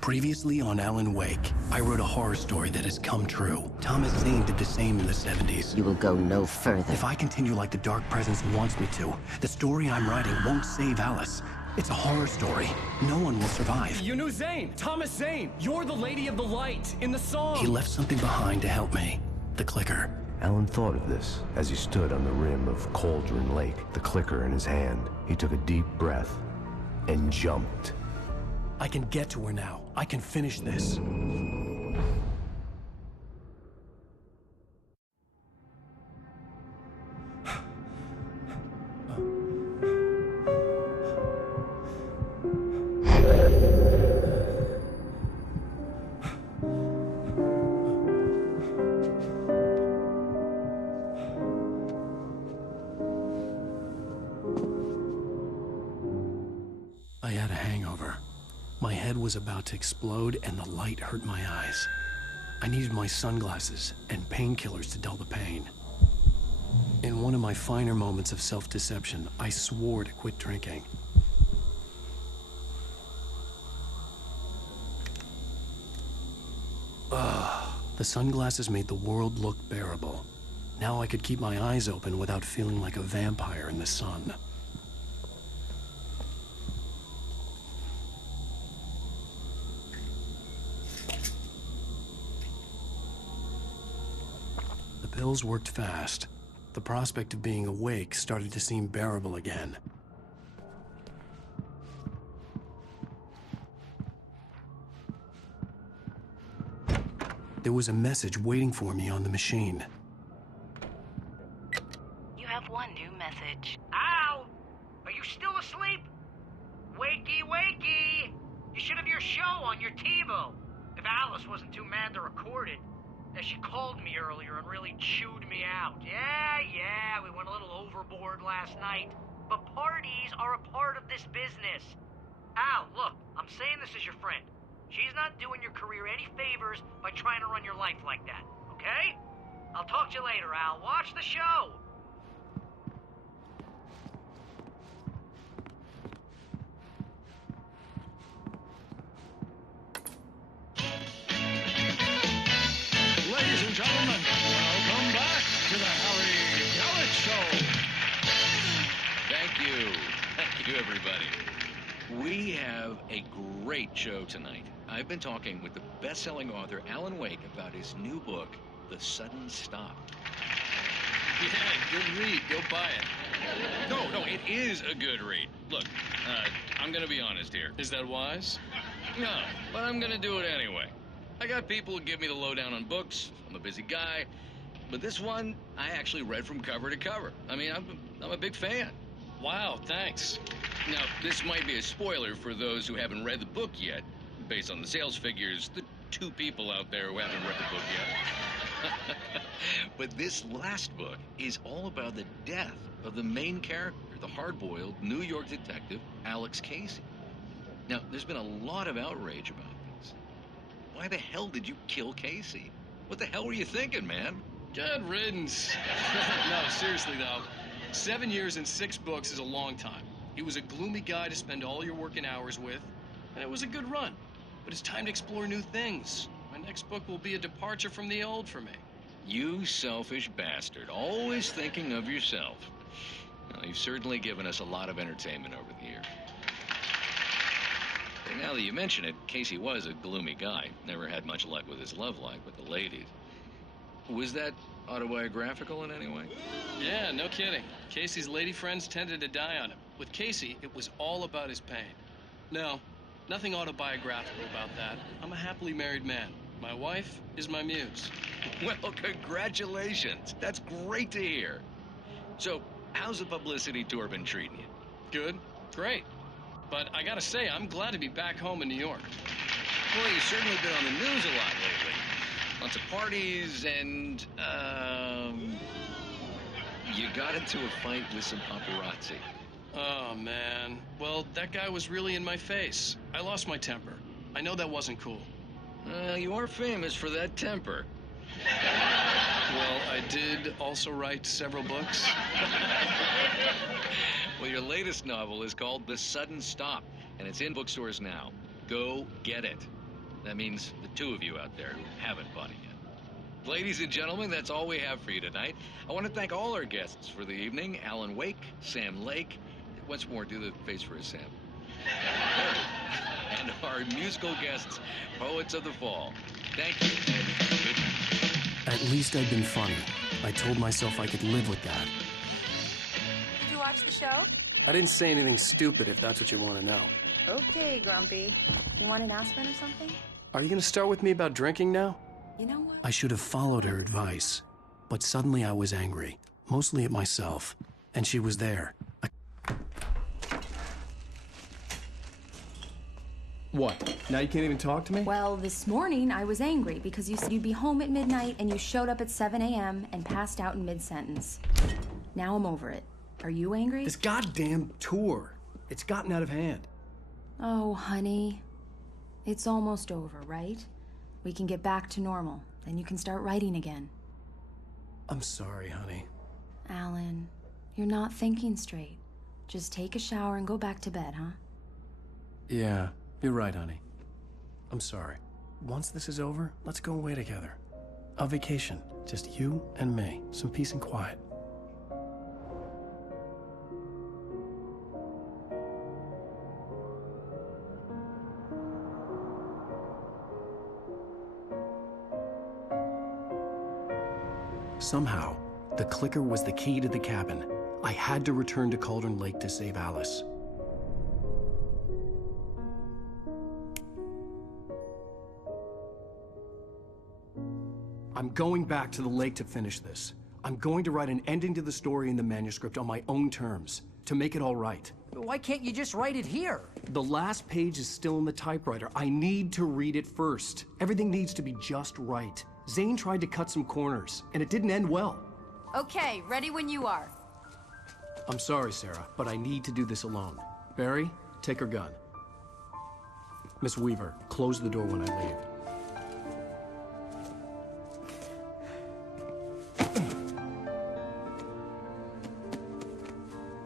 Previously on Alan Wake, I wrote a horror story that has come true. Thomas Zane did the same in the 70s. You will go no further. If I continue like the Dark Presence wants me to, the story I'm writing won't save Alice. It's a horror story. No one will survive. You knew Zane! Thomas Zane! You're the Lady of the Light in the song! He left something behind to help me. The clicker. Alan thought of this as he stood on the rim of Cauldron Lake, the clicker in his hand. He took a deep breath and jumped. I can get to her now. I can finish this. I had a hangover. My head was about to explode and the light hurt my eyes. I needed my sunglasses and painkillers to dull the pain. In one of my finer moments of self-deception, I swore to quit drinking. The sunglasses made the world look bearable. Now I could keep my eyes open without feeling like a vampire in the sun. The pills worked fast. The prospect of being awake started to seem bearable again. There was a message waiting for me on the machine. You have one new message. Al! Are you still asleep? Wakey, wakey! You should have your show on your TiVo. If Alice wasn't too mad to record it. And she called me earlier and really chewed me out. Yeah, we went a little overboard last night. But parties are a part of this business. Al, look, I'm saying this as your friend. She's not doing your career any favors by trying to run your life like that, okay? I'll talk to you later, Al. Watch the show! Ladies and gentlemen, welcome back to the Harry Gallant Show. Thank you. Thank you, everybody. We have a great show tonight. I've been talking with the best-selling author Alan Wake about his new book, The Sudden Stop. Yeah, good read. Go buy it. No, it is a good read. Look, I'm gonna be honest here. Is that wise? No, but I'm gonna do it anyway. I got people who give me the lowdown on books. I'm a busy guy. But this one, I actually read from cover to cover. I mean, I'm a big fan. Wow, thanks. Now, this might be a spoiler for those who haven't read the book yet. Based on the sales figures, the 2 people out there who haven't read the book yet. But this last book is all about the death of the main character, the hard-boiled New York detective, Alex Casey. Now, there's been a lot of outrage about this. Why the hell did you kill Casey? What the hell were you thinking, man? Good riddance. No, seriously, though. 7 years and 6 books is a long time. He was a gloomy guy to spend all your working hours with, and it was a good run. But it's time to explore new things. My next book will be a departure from the old for me. You selfish bastard, always thinking of yourself. Well, you've certainly given us a lot of entertainment over the years. And now that you mention it, Casey was a gloomy guy. Never had much luck with his love life with the ladies. Was that autobiographical in any way? Yeah, no kidding. Casey's lady friends tended to die on him. With Casey, it was all about his pain. No, nothing autobiographical about that. I'm a happily married man. My wife is my muse. Well, congratulations. That's great to hear. So, how's the publicity tour been treating you? Good, great. But I gotta say, I'm glad to be back home in New York. Well, you've certainly been on the news a lot lately. Lots of parties and, you got into a fight with some paparazzi. Oh, man. Well, that guy was really in my face. I lost my temper. I know that wasn't cool. You are famous for that temper. Well, I did also write several books. Well, your latest novel is called The Sudden Stop, and it's in bookstores now. Go get it. That means the two of you out there who haven't bought it yet. Ladies and gentlemen, that's all we have for you tonight. I want to thank all our guests for the evening. Alan Wake, Sam Lake. Once more, do the face for us, Sam. And our musical guests, Poets of the Fall. Thank you, and good night. At least I'd been funny. I told myself I could live with that. Did you watch the show? I didn't say anything stupid, if that's what you want to know. Okay, Grumpy. You want an aspirin or something? Are you going to start with me about drinking now? You know what? I should have followed her advice. But suddenly I was angry, mostly at myself. And she was there. What? Now you can't even talk to me? Well, this morning I was angry because you said you'd be home at midnight and you showed up at 7 a.m. and passed out in mid-sentence. Now I'm over it. Are you angry? This goddamn tour. It's gotten out of hand. Oh, honey. It's almost over, right? We can get back to normal. Then you can start writing again. I'm sorry, honey. Alan, you're not thinking straight. Just take a shower and go back to bed, huh? Yeah, you're right, honey. I'm sorry. Once this is over, let's go away together. A vacation. Just you and me. Some peace and quiet. Somehow, the clicker was the key to the cabin. I had to return to Cauldron Lake to save Alice. I'm going back to the lake to finish this. I'm going to write an ending to the story in the manuscript on my own terms, to make it all right. Why can't you just write it here? The last page is still in the typewriter. I need to read it first. Everything needs to be just right. Zane tried to cut some corners, and it didn't end well. Okay, ready when you are. I'm sorry, Sarah, but I need to do this alone. Barry, take her gun. Miss Weaver, close the door when I leave.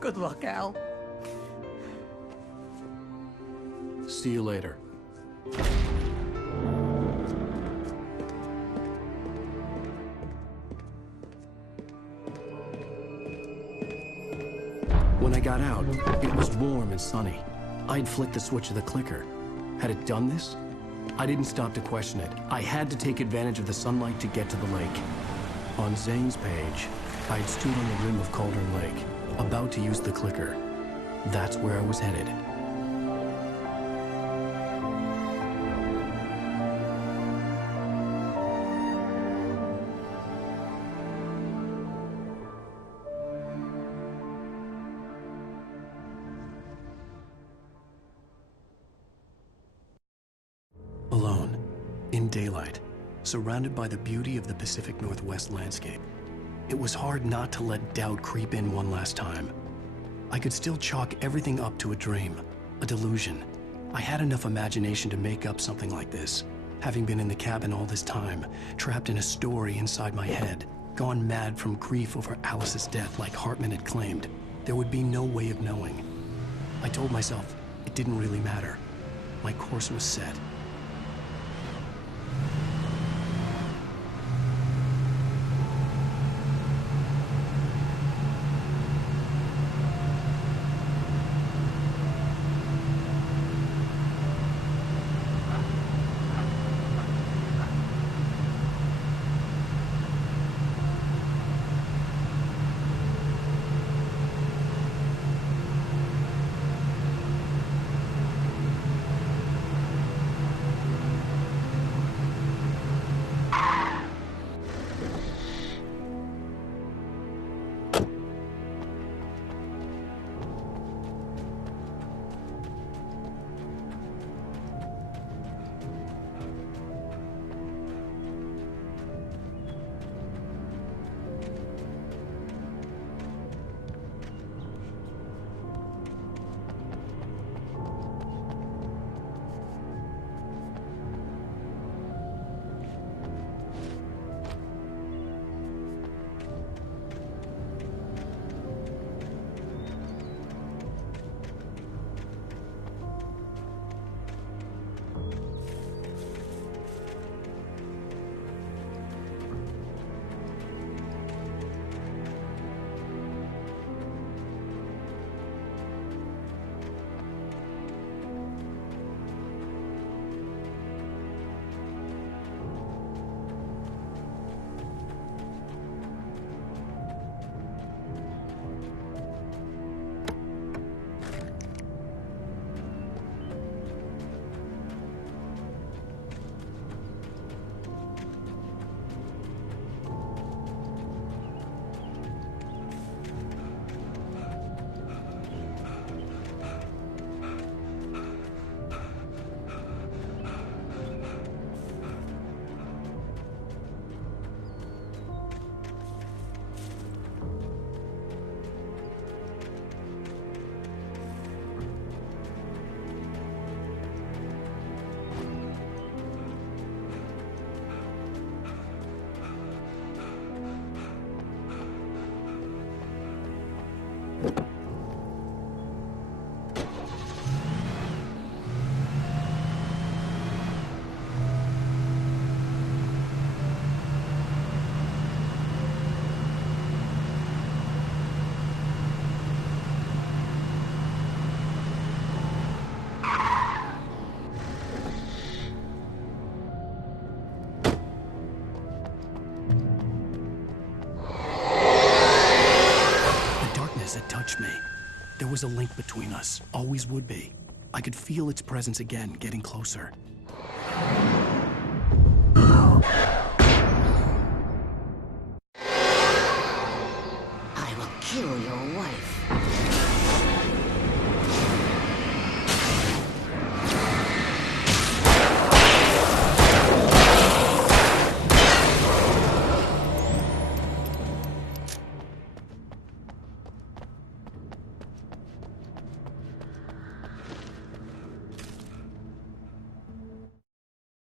Good luck, Al. See you later. When I got out, it was warm and sunny. I'd flicked the switch of the clicker. Had it done this? I didn't stop to question it. I had to take advantage of the sunlight to get to the lake. On Zane's page, I'd stood on the rim of Cauldron Lake, about to use the clicker. That's where I was headed. Alone, in daylight, surrounded by the beauty of the Pacific Northwest landscape. It was hard not to let doubt creep in one last time. I could still chalk everything up to a dream, a delusion. I had enough imagination to make up something like this, having been in the cabin all this time, trapped in a story inside my head, gone mad from grief over Alice's death like Hartman had claimed. There would be no way of knowing. I told myself it didn't really matter. My course was set. touched me. There was a link between us, always would be. I could feel its presence again, getting closer. I will kill your wife.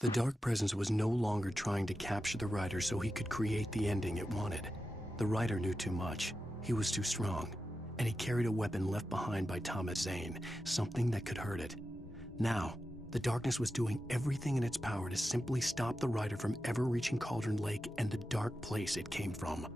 The dark presence was no longer trying to capture the writer so he could create the ending it wanted. The writer knew too much. He was too strong. And he carried a weapon left behind by Thomas Zane, something that could hurt it. Now, the darkness was doing everything in its power to simply stop the writer from ever reaching Cauldron Lake and the dark place it came from.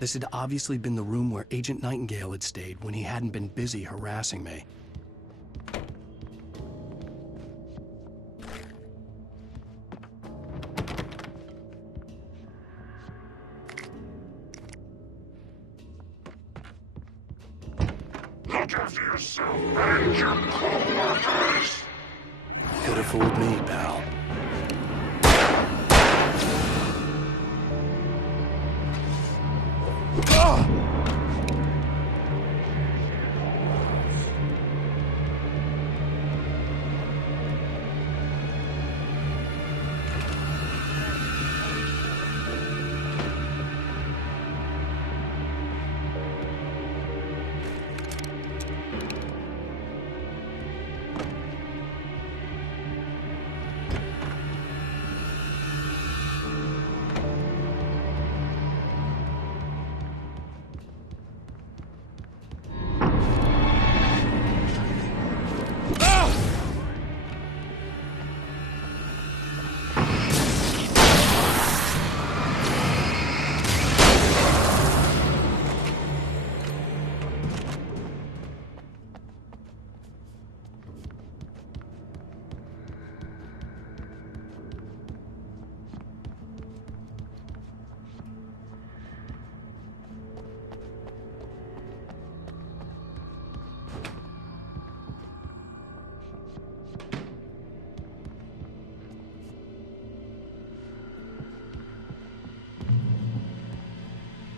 This had obviously been the room where Agent Nightingale had stayed when he hadn't been busy harassing me. Look after yourself and your co-workers! Could have fooled me, pal.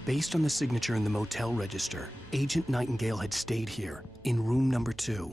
Based on the signature in the motel register, Agent Nightingale had stayed here, in room number 2.